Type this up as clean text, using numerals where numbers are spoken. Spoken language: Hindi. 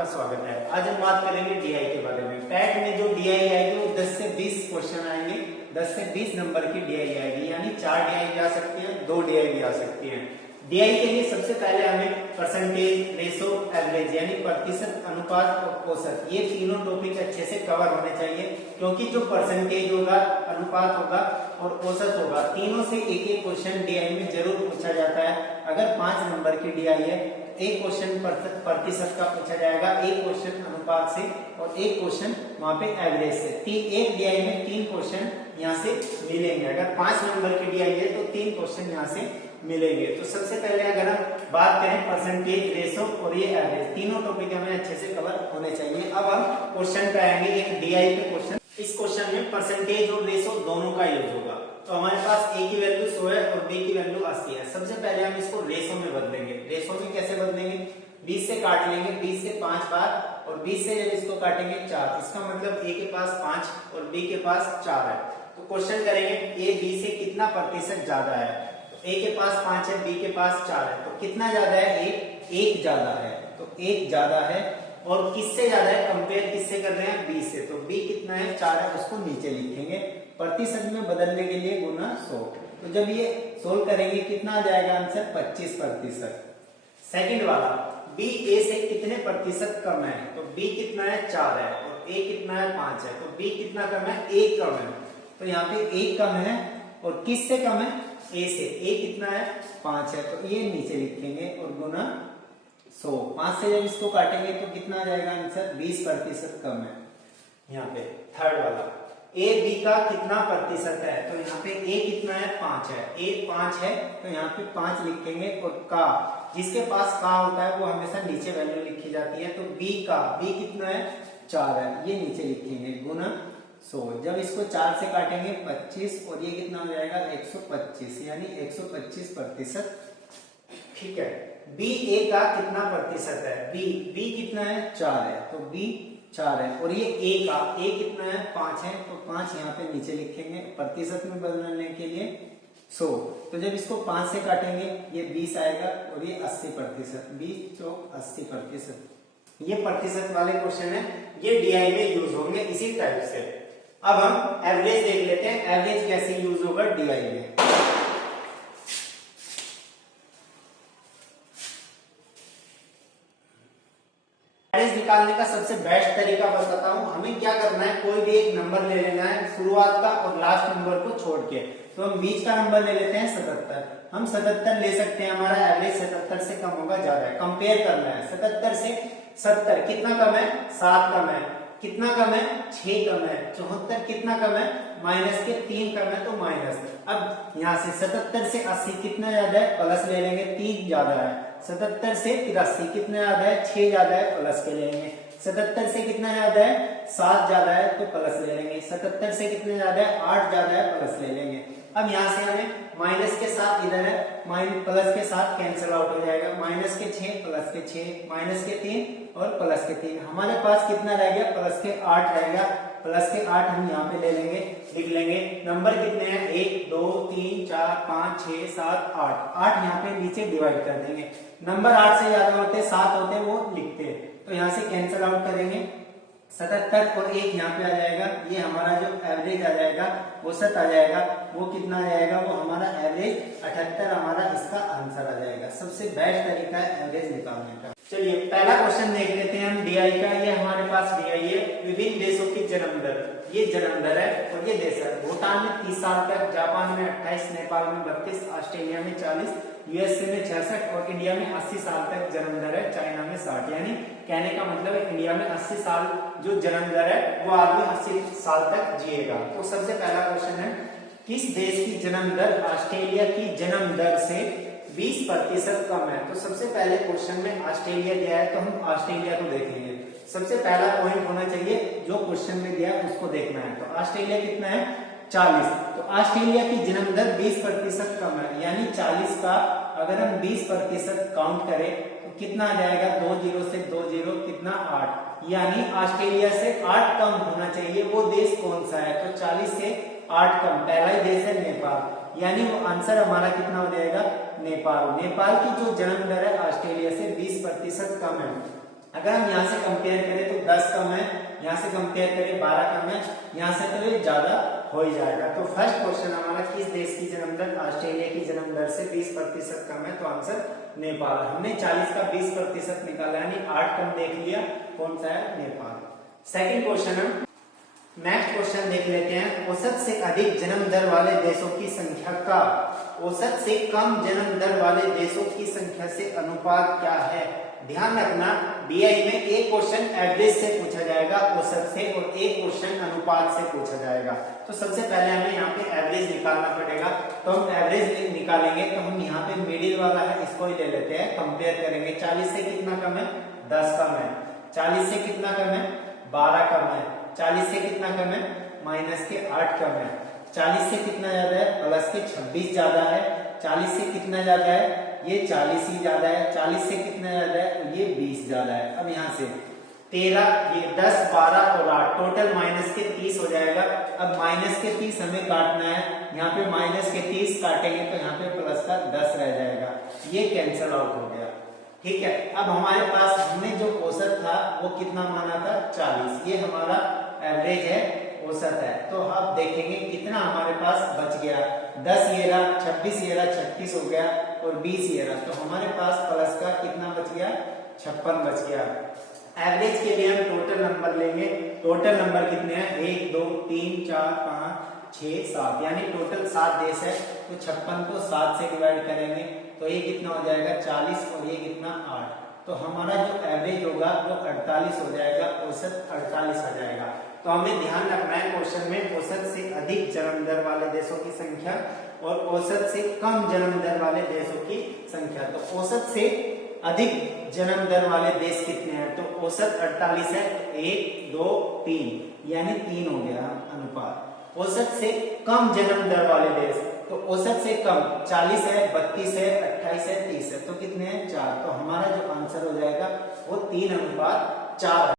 आपका स्वागत है। आज हम बात करेंगे डीआई के बारे में। पैट में जो डीआई आएगी वो 10 से 20 क्वेश्चन आएंगे, 10 से 20 नंबर की डीआई आएगी, यानी 4 डीआई भी आ सकती है, 2 डीआई भी आ सकती है। डीआई के लिए सबसे पहले हमें परसेंटेज, रेशो, एवरेज यानी प्रतिशत, अनुपात और औसत, ये तीनों टॉपिक अच्छे से कवर होने चाहिए, क्योंकि जो परसेंटेज होगा, अनुपात होगा और औसत होगा, तीनों से एक एक क्वेश्चन डीआई में जरूर पूछा जाता है। अगर 5 नंबर की डीआई है, एक क्वेश्चन प्रतिशत का पूछा जाएगा, एक क्वेश्चन अनुपात से और एक क्वेश्चन वहां पे एवरेज से। एक डीआई में 3 क्वेश्चन यहाँ से मिलेंगे। अगर 5 नंबर की डीआई है तो 3 क्वेश्चन यहाँ से मिलेंगे। तो सबसे पहले अगर हम बात करें परसेंटेज, रेशो और ये एवरेज, तीनों टॉपिक हमें अच्छे से कवर होने चाहिए। अब हम क्वेश्चन पे आएंगे, एक डीआई पे क्वेश्चन। इस क्वेश्चन में परसेंटेज और रेशो दोनों का यूज होगा। तो हमारे पास ए की वैल्यू 100 है और बी की वैल्यू 80 है। सबसे पहले हम इसको रेशो में बदलेंगे। रेशो में कैसे बदलेंगे? 20 से काट लेंगे, 20 से 5 बार, और 20 से जब इसको काटेंगे 4, इसका मतलब ए के पास 5 और बी के पास 4 है। तो क्वेश्चन करेंगे ए बी से कितना प्रतिशत ज्यादा है। तो ए के पास 5 है, बी के पास 4 है, तो कितना ज्यादा है? एक ज्यादा है। तो एक ज्यादा है, और किससे ज्यादा है? कंपेयर किससे कर रहे हैं? बी से। तो बी कितना है? 4 है, उसको नीचे लिखेंगे। प्रतिशत में बदलने के लिए गुना 100। तो जब ये सोल्व करेंगे कितना आ जाएगा आंसर? 25%। सेकंड वाला, बी ए से कितने प्रतिशत कम है? तो बी कितना है? 4 है, और ए कितना है? 5 है। तो बी कितना कम है? 1 कम है। तो यहाँ पे 1 कम है, और किससे कम है? ए से। ए कितना है? 5 है, तो ये नीचे लिखेंगे और गुना 100। 5 से जब इसको काटेंगे तो कितना आ जाएगा आंसर? 20% कम है। यहाँ पे थर्ड वाला, ए बी का कितना प्रतिशत है? तो यहाँ पे ए कितना है? 5 है। ए 5 है, तो यहाँ पे 5 लिखेंगे, और का, जिसके पास का होता है वो हमेशा नीचे वैल्यू लिखी जाती है। तो बी का, बी कितना है? 4 है, ये नीचे लिखेंगे गुना 100। जब इसको 4 से काटेंगे 25, और ये कितना हो जाएगा? 125, यानी 125%। ठीक है। बी ए का कितना प्रतिशत है? बी कितना है? 4 है, तो बी 4 है, और ये ए का, ए कितना है? 5 है, तो 5 यहाँ पे नीचे लिखेंगे प्रतिशत में बदलने के लिए 100। तो जब इसको 5 से काटेंगे ये 20 आएगा, और ये 80%, 20 चौक 80%। ये प्रतिशत वाले क्वेश्चन है, ये डीआई में यूज होंगे इसी टाइप से। अब हम एवरेज देख लेते हैं, एवरेज कैसे यूज होगा डीआई में। एवरेज निकालने का सबसे बेस्ट तरीका बताता हूं। हमें क्या करना है, कोई भी एक नंबर ले लेना है, शुरुआत का और लास्ट नंबर को छोड़ के। तो हम बीच का नंबर ले लेते हैं 77। हम 77 ले सकते हैं, हमारा एवरेज 77 से कम होगा, ज्यादा है। कंपेयर करना है 77 से 70, कितना कम है? 7 कम है। कितना कम है? 6 कम है। 74 कितना कम है? माइनस के 3 कम है, तो माइनस। अब यहाँ से 77 से 80 कितना ज्यादा है? प्लस ले लेंगे, 3 ज्यादा है। 77 से 83 कितना ज्यादा है? 6 ज्यादा है, प्लस के लेंगे। 77 से कितना ज्यादा है? 7 ज्यादा है, तो प्लस ले लेंगे। 77 से कितना ज्यादा है? 8 ज्यादा है, प्लस ले लेंगे। अब यहाँ से हमें माइनस के साथ इधर है, प्लस के साथ कैंसिल आउट हो जाएगा। माइनस के 6, प्लस के 6, माइनस के 3 और प्लस के 3। हमारे पास कितना रह गया? प्लस के 8 रह गया। प्लस के 8 हम यहाँ पे ले लेंगे, लिख लेंगे। नंबर कितने हैं? 1 2 3 4 5 6 7 8। 8 यहाँ पे नीचे डिवाइड कर देंगे। नंबर 8 से ज्यादा होते, 7 होते, वो लिखते हैं। तो यहाँ से कैंसिल आउट करेंगे। 77 और 1 यहाँ पे आ जाएगा। ये हमारा जो एवरेज आ जाएगा, औसत आ जाएगा, वो कितना आ जाएगा? वो हमारा एवरेज 78 हमारा इसका आंसर आ जाएगा। सबसे बेस्ट तरीका है एवरेज निकालने का। चलिए पहला क्वेश्चन देख लेते हैं हम डीआई का। ये हमारे पास डीआई है, विभिन्न देशों की जन्म दर। ये जन्म दर है, और ये देश है। भूटान में 30 साल तक, जापान में 28, नेपाल में 32, ऑस्ट्रेलिया में 40, यूएसए में 66 और इंडिया में 80 साल तक जन्म दर है, चाइना में 60। यानी कहने का मतलब है इंडिया में 80 साल जो जन्म दर है, वो आदमी 80 साल तक जिएगा। तो सबसे पहला क्वेश्चन है, किस देश की जन्म दर ऑस्ट्रेलिया की जन्म दर से 20% कम है? तो सबसे पहले क्वेश्चन में ऑस्ट्रेलिया दिया है, तो हम ऑस्ट्रेलिया को देखेंगे। सबसे पहला पॉइंट होना चाहिए, जो क्वेश्चन में दिया है उसको देखना है। तो ऑस्ट्रेलिया कितना है? 40। तो ऑस्ट्रेलिया की जन्म दर 20% कम है, यानी 40 का अगर हम 20% काउंट करें तो कितना आ जाएगा? 2 0 से 2 0 कितना? 8। यानी ऑस्ट्रेलिया से 8 कम होना चाहिए। वो देश कौन सा है? तो 40 से 8 कम, पहला ही देश है नेपाल। यानी वो आंसर हमारा कितना हो जाएगा? नेपाल। नेपाल की जो जन्म दर है ऑस्ट्रेलिया से 20% कम है। अगर हम यहाँ से कंपेयर करें तो 10 कम है, यहाँ से कंपेयर करें 12 कम है, यहाँ से तो ये ज्यादा हो ही जाएगा। तो फर्स्ट क्वेश्चन हमारा, किस देश की जन्म दर ऑस्ट्रेलिया की जन्म दर से 20% कम है? तो आंसर नेपाल। हमने 40 का 20% निकाला, यानी 8 कम देख लिया, कौन सा है? नेपाल। सेकंड क्वेश्चन हम नेक्स्ट क्वेश्चन देख लेते हैं। औसत से अधिक जन्म दर वाले देशों की संख्या का औसत से कम जन्म दर वाले देशों की संख्या से अनुपात क्या है? ध्यान रखना, डीआई में एक क्वेश्चन एवरेज से पूछा जाएगा, औसत से, और एक क्वेश्चन अनुपात से पूछा जाएगा। तो सबसे पहले हमें यहाँ पे एवरेज निकालना पड़ेगा। तो हम एवरेज निकालेंगे, तो हम यहाँ पे मिडिल वाला है इसको ही ले लेते हैं, कंपेयर करेंगे। 40 से कितना कम है? 10 कम है। 40 से कितना कम है? 12 कम है। 40 से कितना कम है? माइनस के 8 कम है। 40 से कितना ज्यादा है? प्लस के 26 ज्यादा है। 40 से कितना ज्यादा है? ये 40 ही ज्यादा है। 40 से कितना ज्यादा है? ये 20 ज्यादा है। अब यहाँ से 13, ये 10, 12 और 8 टोटल माइनस के 30 हो जाएगा। अब माइनस के 30 हमें काटना है, यहाँ पे माइनस के 30 काटेंगे तो यहाँ पे प्लस का 10 रह जाएगा, ये कैंसिल आउट हो गया। ठीक है, अब हमारे पास हमने जो औसत था वो कितना माना था? 40। ये हमारा एवरेज है, औसत है। तो अब देखेंगे कितना हमारे पास बच गया। 10 ये रहा, 26 ये रहा, 36 हो गया, और 20 ये रहा। तो हमारे पास प्लस का कितना बच गया? 56 बच गया। एवरेज के लिए हम टोटल नंबर लेंगे। टोटल नंबर कितने हैं? 1 2 3 4 5 6 7, यानी टोटल 7 देश है। तो 56 को 7 से डिवाइड करेंगे तो ये कितना हो जाएगा? 40, और ये कितना? 8। तो हमारा जो एवरेज होगा वो 48 हो जाएगा, औसत 48 आ जाएगा। तो हमें ध्यान रखना है क्वेश्चन में औसत से अधिक जन्म दर वाले देशों की संख्या और औसत से कम जन्म दर वाले देशों की संख्या। तो औसत से अधिक जन्म दर वाले देश कितने हैं? तो औसत 48 है, 1 2 3, यानी 3 हो गया अनुपात। औसत से कम जन्म दर वाले देश, तो औसत से कम 40 है, 32 है, 28 है, 30 है, तो कितने हैं? 4। तो हमारा जो आंसर हो जाएगा वो 3:4 है।